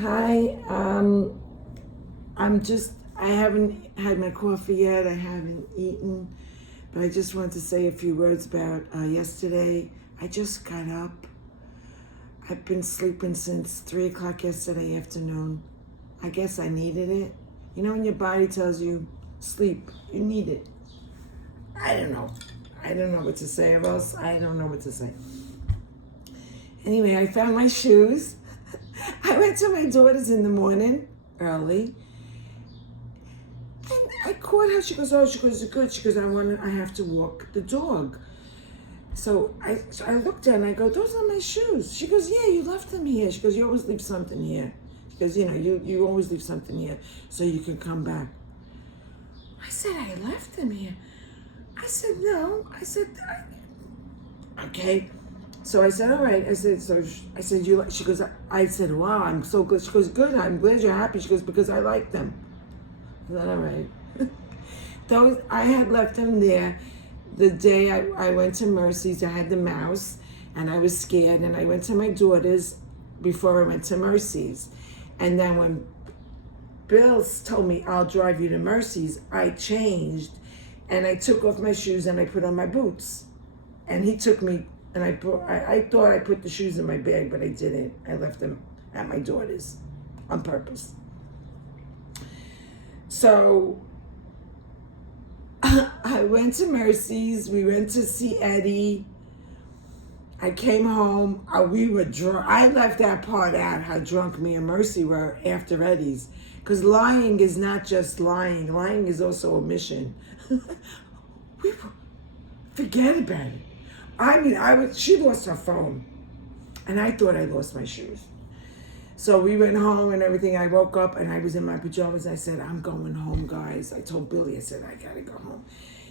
Hi, I haven't had my coffee yet. I haven't eaten, but I just want to say a few words about yesterday. I just got up. I've been sleeping since 3 o'clock yesterday afternoon. I guess I needed it. You know, when your body tells you sleep, you need it. I don't know. I don't know what to say, or else I don't know what to say. Anyway, I found my shoes. I went to my daughter's in the morning, early, and I caught her. She goes, good. She goes, I have to walk the dog. So I looked down and I go, those are my shoes. She goes, yeah, you left them here. She goes, you always leave something here. She goes, you always leave something here so you can come back. I said, I left them here. I said, no. Okay. So I said, all right. I said, she goes, I said, wow, I'm so good. She goes, good, I'm glad you're happy. She goes, because I like them. I said, all right. Those, I had left them there the day I went to Mercy's. I had the mouse and I was scared, and I went to my daughter's before I went to Mercy's. And then when Bill told me, I'll drive you to Mercy's, I changed and I took off my shoes and I put on my boots. And he took me, and I thought I put the shoes in my bag, but I didn't. I left them at my daughter's on purpose. So I went to Mercy's. We went to see Eddie. I came home. We were drunk. I left that part out, how drunk me and Mercy were after Eddie's. Because lying is not just lying. Lying is also omission. Forget about it. I mean, she lost her phone, and I thought I lost my shoes. So we went home and everything. I woke up and I was in my pajamas. I said, I'm going home, guys. I told Billy, I said, I gotta go home.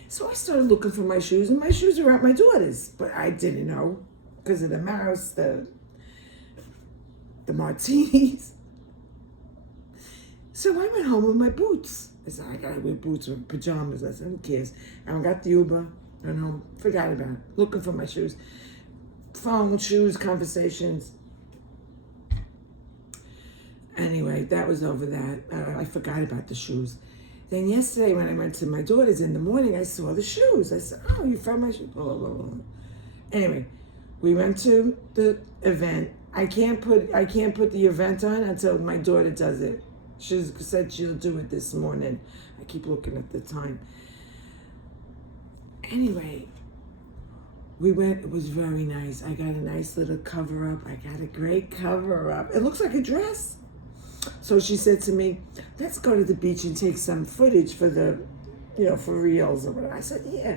So I started looking for my shoes, and my shoes were at my daughter's, but I didn't know because of the mouse, the martinis. So I went home with my boots. I said, I gotta wear boots or pajamas. I said, who cares? I got the Uber. Went home, forgot about it. Looking for my shoes. Phone, shoes, conversations. Anyway, that was over that. I forgot about the shoes. Then yesterday when I went to my daughter's in the morning, I saw the shoes. I said, oh, you found my shoes? Blah, blah, blah. Anyway, we went to the event. I can't put the event on until my daughter does it. She said she'll do it this morning. I keep looking at the time. Anyway, we went. It was very nice. I got a nice little cover up. I got a great cover up. It looks like a dress. So she said to me, let's go to the beach and take some footage for the, for reels or whatever. I said, yeah.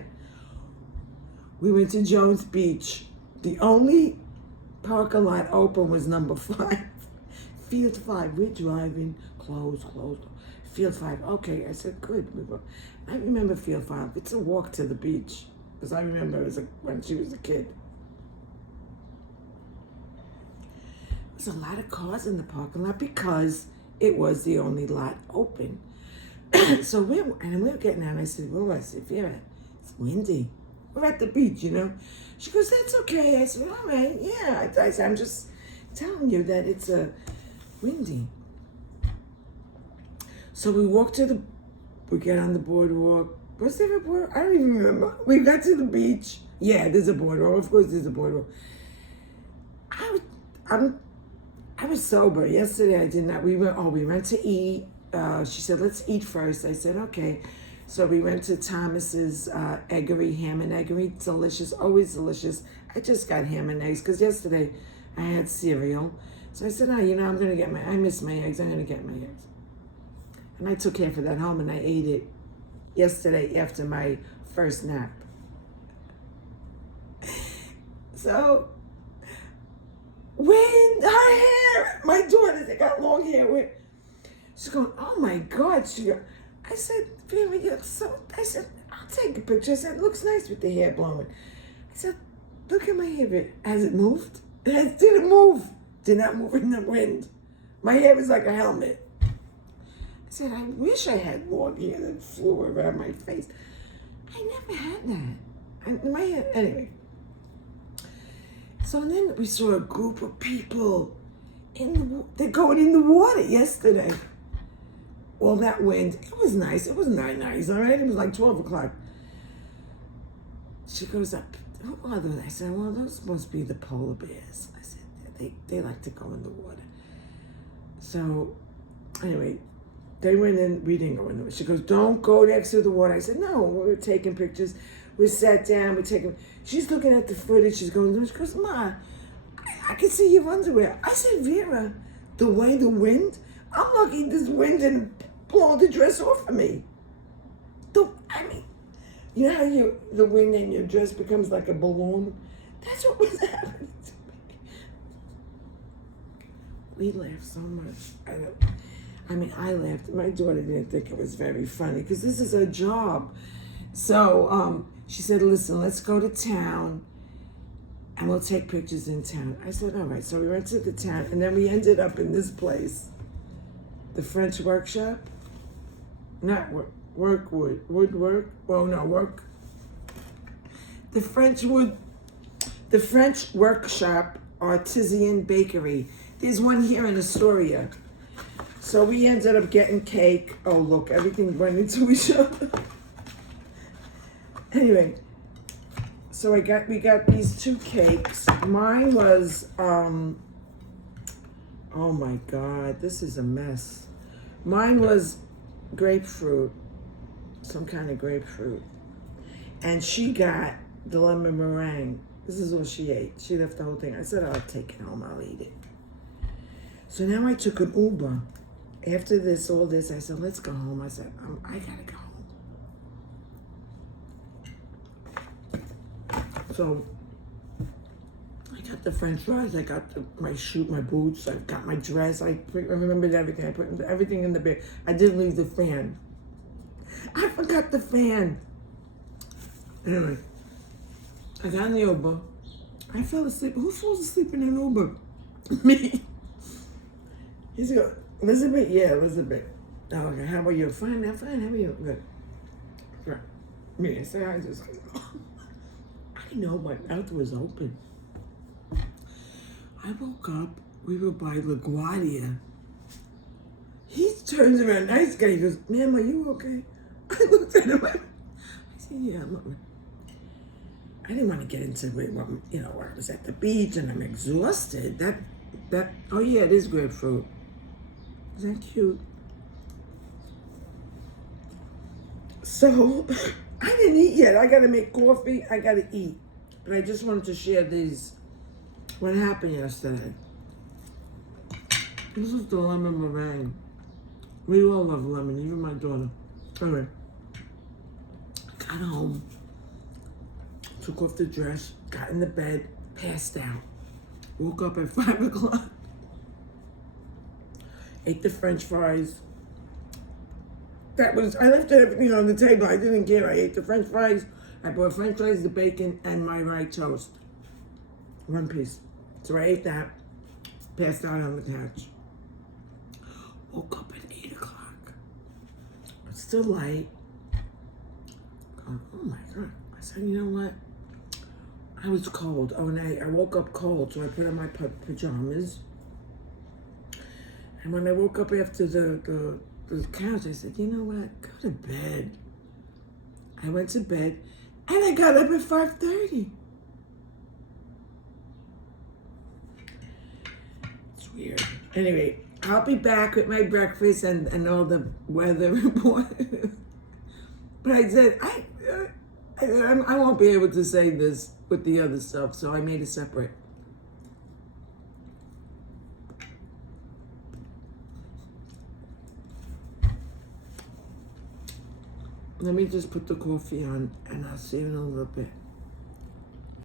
We went to Jones Beach. The only parking lot open was number 5. Field 5. We're driving. Close. Field 5. Okay. I said, good. I remember Field 5. It's a walk to the beach. Because I remember when she was a kid. There's a lot of cars in the parking lot because it was the only lot open. So we're getting out, and I said, well, Vera, it's windy. We're at the beach, She goes, that's okay. I said, all right, yeah. I said, I'm just telling you that it's windy. So we get on the boardwalk. Was there a boardwalk? I don't even remember. We got to the beach. Yeah, there's a boardwalk. Of course there's a boardwalk. I was sober. Yesterday I did not. We went to eat. She said, let's eat first. I said, okay. So we went to Thomas's eggery, ham and eggery. Delicious, always delicious. I just got ham and eggs because yesterday I had cereal. So I said, I'm going to get I miss my eggs. I'm going to get my eggs. And I took half of that home and I ate it yesterday after my first nap. So when her hair, my daughter, they got long hair. She's going, oh my God. I said, Vera, I said, I'll take a picture. I said, it looks nice with the hair blowing. I said, look at my hair. Has it moved? It didn't move. Did not move in the wind. My hair was like a helmet. I said, I wish I had long hair that flew around my face. I never had that. My hair, anyway. So then we saw a group of people they're going in the water yesterday. All that wind. It was nice. It wasn't that nice, all right? It was like 12 o'clock. She goes up. Who are those? I said, well, those must be the polar bears. I said, they like to go in the water. So, anyway, they went in. We didn't go in the water. She goes, don't go next to the water. I said, no, we were taking pictures. We sat down. We're taking. She's looking at the footage. She's going, she goes, Ma, I can see your underwear. I said, Vera, the way the wind, I'm lucky this wind didn't blow the dress off of me. You know how the wind in your dress becomes like a balloon? That's what was happening to me. We laughed so much. I laughed. My daughter didn't think it was very funny because this is her job. So she said, listen, let's go to town and we'll take pictures in town. I said, all right. So we went to the town and then we ended up in this place, the French workshop. Not woodwork. Oh no, work. The French workshop artisan bakery. There's one here in Astoria. So we ended up getting cake. Oh look, everything went into each other. Anyway, so we got these two cakes. Mine was oh my God, this is a mess. Mine was grapefruit, some kind of grapefruit. And she got the lemon meringue. This is all she ate. She left the whole thing. I said, I'll take it home, I'll eat it. So now I took an Uber. After all this, I said, let's go home. I said, I gotta go home. So I got the French fries, I got my boots, I got my dress, I remembered everything. I put everything in the bag. I did leave the fan. I forgot the fan. Anyway, I got in the Uber. I fell asleep. Who falls asleep in an Uber? Me. He's going, Elizabeth? Yeah, Elizabeth. Oh, okay, how about you? Fine, I'm fine. How are you? Good. Right. Me, so I just, I know my mouth was open. I woke up, we were by LaGuardia. He turns around, nice guy, he goes, ma'am, are you okay? I looked at him, I said, yeah, I'm okay. I didn't want to get into it, where I was at the beach and I'm exhausted. Oh yeah, it is grapefruit. Isn't that cute? So, I didn't eat yet. I gotta make coffee, I gotta eat. But I just wanted to share what happened yesterday. This is the lemon meringue. We all love lemon, even my daughter. Anyway, got home, took off the dress, got in the bed, passed out. Woke up at 5 o'clock. Ate the French fries. I left everything on the table. I didn't care. I ate the French fries. I bought French fries, the bacon, and my rye toast. One piece. So I ate that, passed out on the couch. Woke up at 8 o'clock. It's still light. Oh my God. I said, you know what? I was cold. Oh, and I woke up cold, so I put on my pajamas. And when I woke up after the couch, I said, you know what? Go to bed. I went to bed, and I got up at 5:30. It's weird. Anyway, I'll be back with my breakfast and all the weather report. But I said, I won't be able to say this with the other stuff, so I made it separate. Let me just put the coffee on, and I'll see you in a little bit.